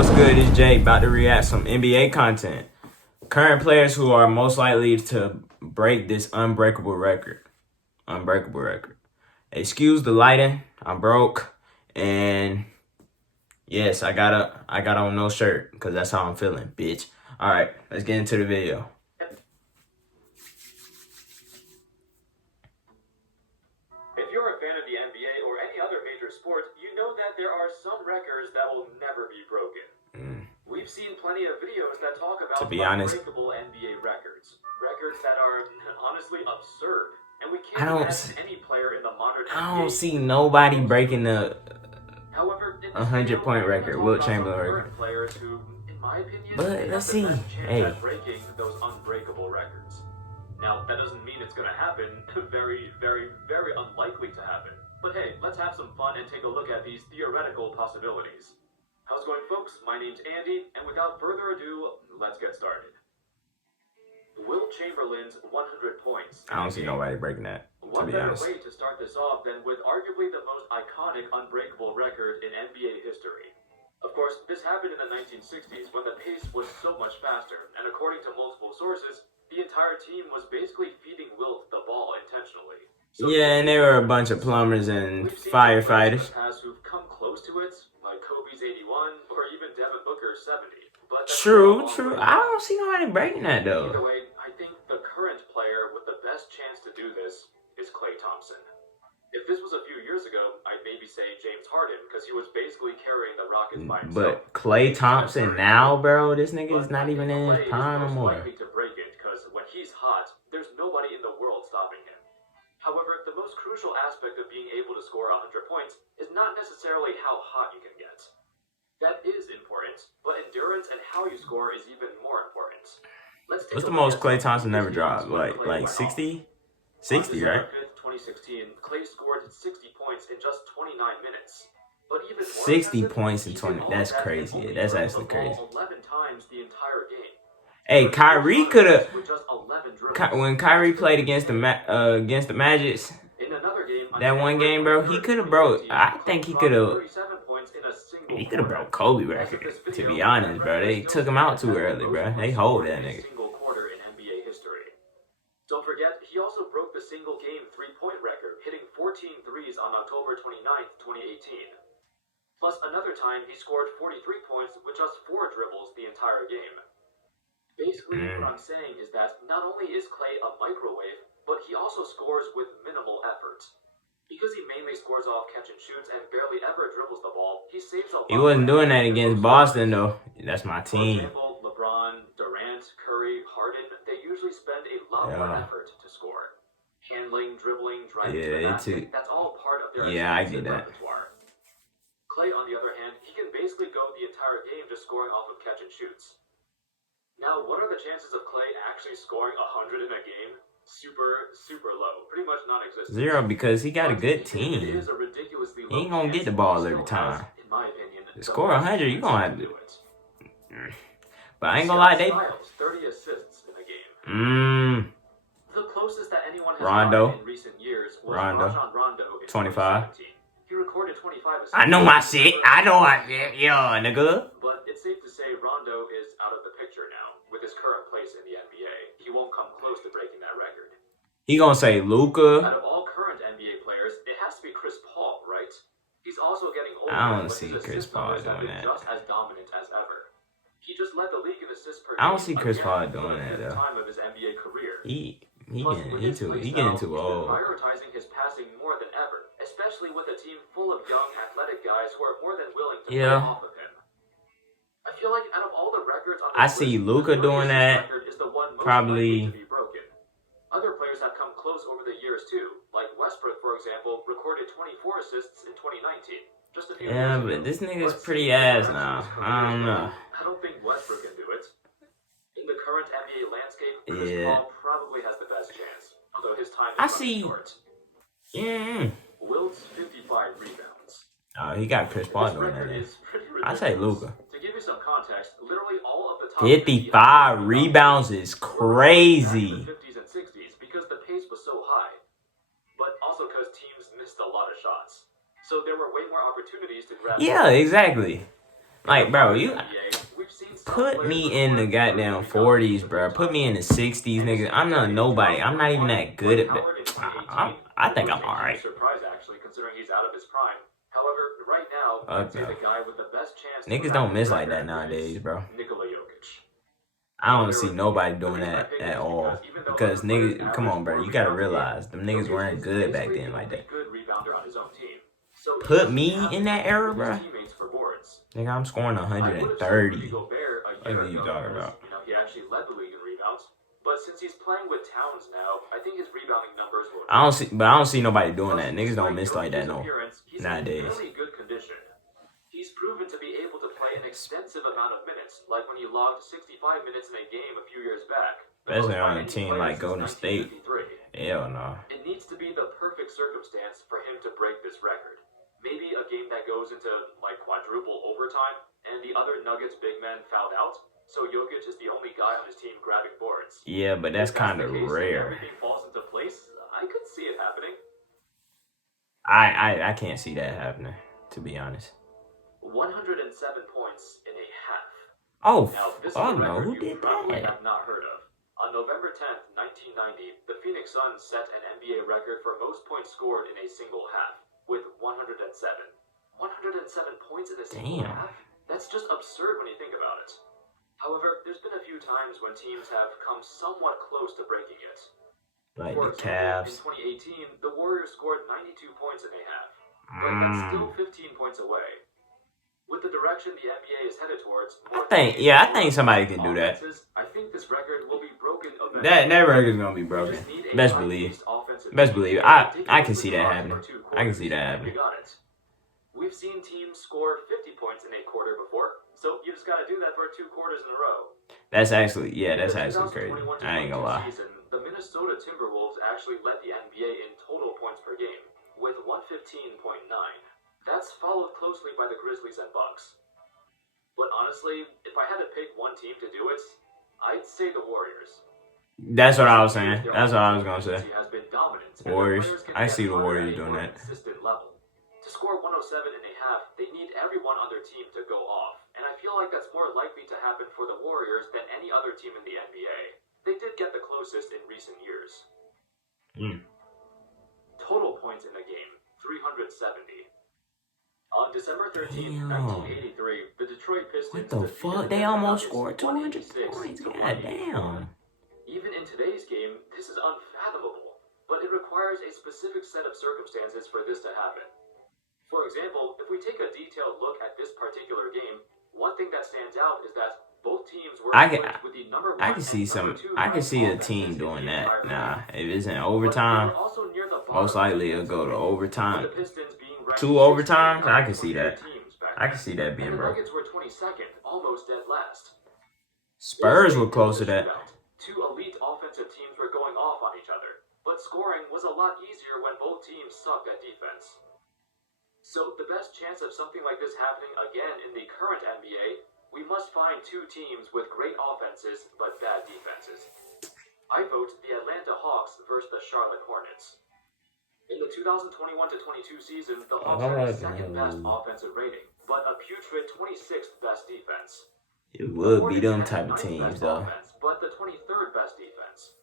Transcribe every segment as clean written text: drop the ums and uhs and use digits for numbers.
What's good? It's Jay about to react some NBA content. Current players who are most likely to break this unbreakable record. Unbreakable record. Excuse the lighting. I'm broke. And yes, I got on no shirt because that's how I'm feeling, bitch. Alright, let's get into the video. If you're a fan of the NBA or any other major sport, you know that there are some records that will never be broken. We've seen plenty of videos that talk about unbreakable NBA records. Records that are honestly absurd. And we can't imagine any player in the modern NBA. I don't see nobody breaking the 100-point record, Wilt Chamberlain record. Players who, in my opinion, but let's see. Hey, breaking those unbreakable records. Now, that doesn't mean it's going to happen. Very, very, very unlikely to happen. But hey, let's have some fun and take a look at these theoretical possibilities. How's it going, folks? My name's Andy, and without further ado, let's get started. Wilt Chamberlain's 100 points. I don't see nobody breaking that, to be honest. What better way to start this off than with arguably the most iconic unbreakable record in NBA history? Of course, this happened in the 1960s when the pace was so much faster, and according to multiple sources, the entire team was basically feeding Wilt the ball intentionally. So yeah, and there were a bunch of plumbers and firefighters. Who've come close to it, like Kobe's 81 or even Devin Booker's 70. But true. I don't see nobody breaking that though. Either way, I think the current player with the best chance to do this is Klay Thompson. If this was a few years ago, I'd maybe say James Harden because he was basically carrying the Rockets by himself. But Klay Thompson now, bro, this nigga is not even in his prime no more. Likely to break it because when he's hot, there's nobody in the world stopping him. However, the most crucial aspect of being able to score 100 points is not necessarily how hot you can get. That is important, but endurance and how you score is even more important. What's the most Klay Thompson ever dropped? Like 60? 60, right? 2016, Klay scored 60 points in just 29 minutes. But even 60 points in 20. That's crazy. That's actually crazy. 11 times the entire game. Hey, Kyrie could have. When Kyrie played against the Magic, that one game, bro, he could have broke. I think he could have. He could have broke Kobe record. To be honest, bro, they took him out too early, bro. They hold that nigga. Don't forget, he also broke the single-game three-point record, hitting 14 threes on October 29th, 2018. Plus, another time, he scored 43 points with just 4 dribbles the entire game. Basically, what I'm saying is that not only is Klay a microwave, but he also scores with minimal effort. Because he mainly scores off catch and shoots and barely ever dribbles the ball, he saves a lot. He wasn't doing that against Boston, though. That's my team. For example, LeBron, Durant, Curry, Harden, they usually spend a lot more effort to score. Handling, dribbling, driving to the basket, that's all part of their repertoire. Klay, on the other hand, he can basically go the entire game just scoring off of catch and shoots. Now, what are the chances of Klay actually scoring 100 in a game? Super low. Pretty much non-existent. 0 because he got a good team. He ain't gonna get the ball every time. In my opinion, to score 100, you gonna have to do it. But I ain't gonna lie, they 30 assists in a game. The closest that anyone has Rondo in recent years was Rondo in 25. He recorded 25 assists. I know my shit. Yo, nigga. But it's safe to say Rondo is out of the picture now with his current place in the NBA. He won't come close to breaking that record. He gonna say Luka. Out of all current NBA players, it has to be Chris Paul, right? He's also getting older. I don't see Chris Paul doing that. Just as dominant as ever. He just led the league in assists per game. I don't see Chris Paul doing that though. Time of his NBA career. He getting too old. Prioritizing his passing more than ever, especially with a team full of young, athletic guys who are more than willing to play off of him. I feel like out of all the records on I see Luka doing that. Probably. Other players have come close over the years too, like Westbrook, for example, recorded 24 assists in 2019. Just a few years ago. But this nigga's pretty ass now. I don't know. I don't think Westbrook can do it. In the current NBA landscape, Chris Paul probably has the best chance, although his time is short. Wilt's 55 rebounds. Oh, he got Chris Paul doing that. I say Luka. To give you some context, literally all of the top 55 rebounds is crazy. In the 50s and 60s because the pace was so high, but also because teams missed a lot of shots. So there were way more opportunities to grab. Yeah, exactly. Like, bro, you We've seen some put players me with in the one goddamn rebound over 40s, bro. Put time. me in the 60s, nigga. I'm not nobody. I'm not even that good at Howard in that. 2018, I it think was I'm a alright. huge surprise actually, considering he's out of his prime. However, right now, I'd say No. the guy with the best chance to Niggas crack don't this miss like that record nowadays, is bro. Nikola Jokic. I don't Bear see with me. nobody The doing reason I that picked at him is all. even though Because other players niggas, come average on, bro. more You gotta rebounds a game, realize them niggas Jokic weren't is good back basically then the like only that. good rebounder on his own team. So he Put doesn't me have in to that compete era, with bro. his teammates for boards. Nigga, I'm scoring I would have said 130. Rudy Gobert a What year are you ago talking because, about? he actually led the league in rebounds. But since he's playing with Towns now, I think his rebounding numbers will I don't drop. see nobody doing that. Niggas don't Despite miss like that Jokic's no appearance, he's nowadays. in fairly good condition. He's proven to be able to play an extensive amount of minutes, like when he logged 65 minutes in a game a few years back. Especially on a team like Golden State. Hell no. It needs to be the perfect circumstance for him to break this record. Maybe a game that goes into like quadruple overtime, and the other Nuggets big men fouled out, so Jokic is the only guy on his team grabbing boards. Yeah, but that's kind of rare. Everything falls into place. I could see it happening. I can't see that happening, to be honest. 107 points in a half. Oh, now, this oh is a no, record who you did probably that? have not heard of. On November 10th, 1990, the Phoenix Suns set an NBA record for most points scored in a single half, with 107. 107 points in a single half? That's just absurd when you think about it. However, there's been a few times when teams have come somewhat close to breaking it. Like For the example, Cavs. in 2018, the Warriors scored 92 points in a half, but that's still 15 points away. With the direction the NBA is headed towards, I think somebody can do that. I think this record will be broken eventually. That record's gonna be broken. Best believe. Best believe. I can see that happening. I can see that happening. We've seen teams score 50 points in a quarter before, so you just gotta do that for 2 quarters in a row. That's actually crazy. I ain't gonna lie. The Minnesota Timberwolves actually led the NBA in total points per game, with 115.9. That's followed closely by the Grizzlies and Bucks. But honestly, if I had to pick one team to do it, I'd say the Warriors. That's what I was saying. That's what I was gonna say. Has been dominant, Warriors. I see the Warriors doing that. Consistent level. To score 107 and a half, they need everyone on their team to go off, and I feel like that's more likely to happen for the Warriors than any other team in the NBA. They did get the closest in recent years. Total points in the game, 370. On December 13th, 1983, the Detroit Pistons... What the fuck? They almost scored 200 points. God damn. Even in today's game, this is unfathomable, but it requires a specific set of circumstances for this to happen. For example, if we take a detailed look at this particular game, one thing that stands out is that both teams were equipped with the number one I can see a team doing that. Nah, if it's in overtime, most likely it'll go to overtime. 2 overtimes, I can see that. I can see that being broken. Nuggets were 22nd, almost dead last. Spurs were close to that. 2 elite offensive teams were going off on each other, but scoring was a lot easier when both teams sucked at defense. So the best chance of something like this happening again in the current NBA, we must find 2 teams with great offenses but bad defenses. I vote the Atlanta Hawks versus the Charlotte Hornets. In the 2021-22 season, the Hawks had the second best offensive rating, but a putrid 26th best defense. It would be them type of teams, though. Offense, but the 23rd best defense.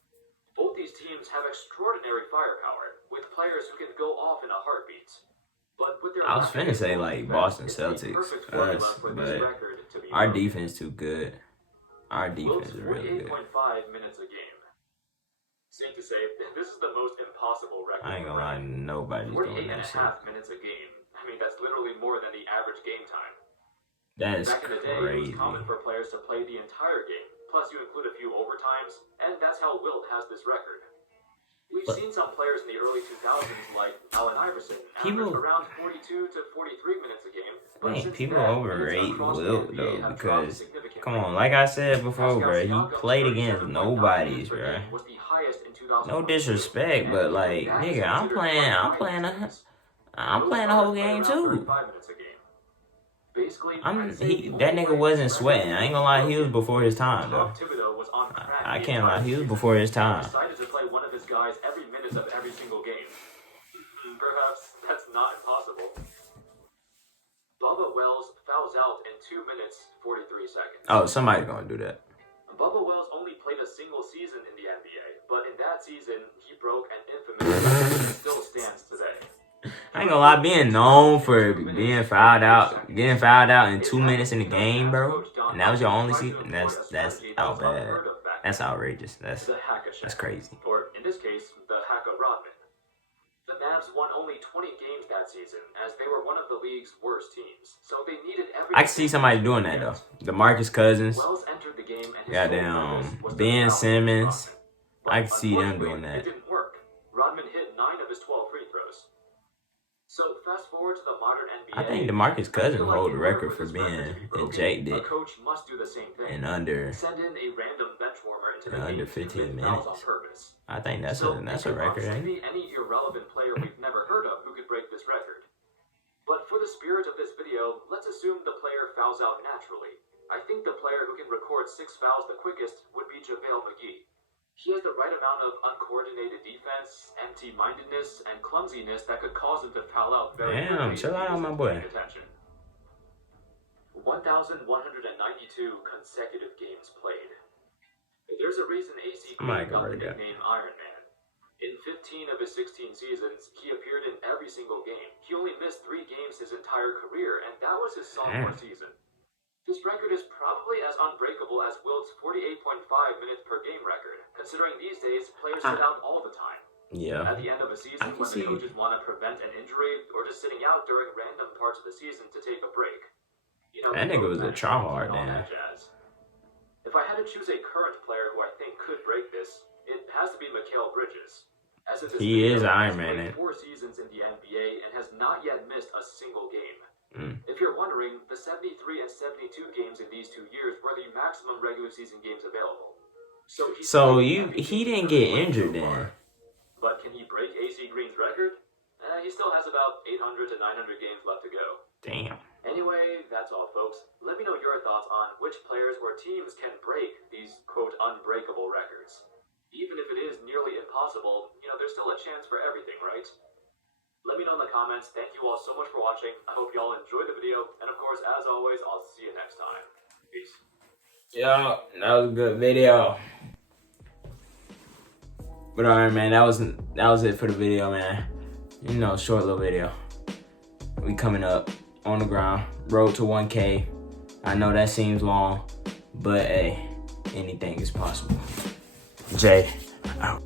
Both these teams have extraordinary firepower, with players who can go off in a heartbeat. But with their I was finna say like Boston Celtics, us, but our defense too good. Our defense is really good. 48.5 minutes a game. Safe to say, this is the most impossible record. I ain't gonna lie, nobody's doing that shit. 48.5 minutes a game. I mean, that's literally more than the average game time. That is Back in the day, crazy. it was common for players to play the entire game. Plus, you include a few overtimes, and that's how Wilt has this record. We've seen some players in the early 2000s, like Allen Iverson, average around 42 to 43 minutes a game. Dang, people overrate Wilt though, because come on, like I said before, bro, he played against nobodies, bro. No disrespect, but like, nigga, I'm playing the whole game too. That nigga wasn't sweating. I ain't gonna lie, he was before his time though. I can't lie, he was before his time. Decided to play one of his guys every minute of every single game. Perhaps that's not impossible. Bubba Wells fouls out in 2 minutes, 43 seconds. Oh, somebody's gonna do that. Bubba Wells only played a single season in the NBA, but in that season, he broke an infamous record that still stands today. I ain't gonna lie, being known for getting fouled out in 2 minutes in the game, bro, and that was your only season. That's out bad. That's outrageous. That's crazy. Or in this case, the Haka Rodman. The Mavs won only 20 games that season, as they were one of the league's worst teams. So they needed every. I can see somebody doing that though. DeMarcus Cousins, Wells entered the game and his goddamn Ben Simmons. I can see them doing that. It didn't work. Rodman hit 9 of his 12 free throws. So fast forward to the modern NBA. I think DeMarcus Cousins hold the record for being ejected A coach must do the same thing. in under Send in a random bench warmer into the under game 15 and fouls on minutes. purpose. I think that's So a record, ain't it? be any irrelevant player we've never heard of who could break this record. But for the spirit of this video, let's assume the player fouls out naturally. I think the player who can record 6 fouls the quickest would be JaVale McGee. He has the right amount of uncoordinated defense, empty-mindedness, and clumsiness that could cause him to foul out very quickly. Damn, chill out on my boy. 1,192 consecutive games played. There's a reason AC Somebody Green got the can write that. nickname Iron Man. In 15 of his 16 seasons, he appeared in every single game. He only missed 3 games his entire career, and that was his sophomore season. This record is probably as unbreakable as Wilt's 48.5 minutes per game record, considering these days players sit out all the time. Yeah. At the end of a season, when the coaches want to prevent an injury or just sitting out during random parts of the season to take a break. You know, That nigga was a tryhard, and all man. that jazz. If I had to choose a current player who I think could break this, it has to be Mikal Bridges. As of this He video, is Iron he's Man, played eh? 4 seasons in the NBA and has not yet missed a single game. Mm. If you're wondering, the 73 and 72 games in these 2 years were the maximum regular season games available. So he didn't get injured then. But can he break AC Green's record? He still has about 800 to 900 games left to go. Damn. Anyway, that's all, folks. Let me know your thoughts on which players or teams can break these, quote, unbreakable records. Even if it is nearly impossible, there's still a chance for everything, right? Let me know in the comments. Thank you all so much for watching. I hope you all enjoyed the video. And of course, as always, I'll see you next time. Peace. Yo, that was a good video. But alright, man, that was it for the video, man. Short little video. We coming up on the ground, road to 1K. I know that seems long, but hey, anything is possible. Jay, out.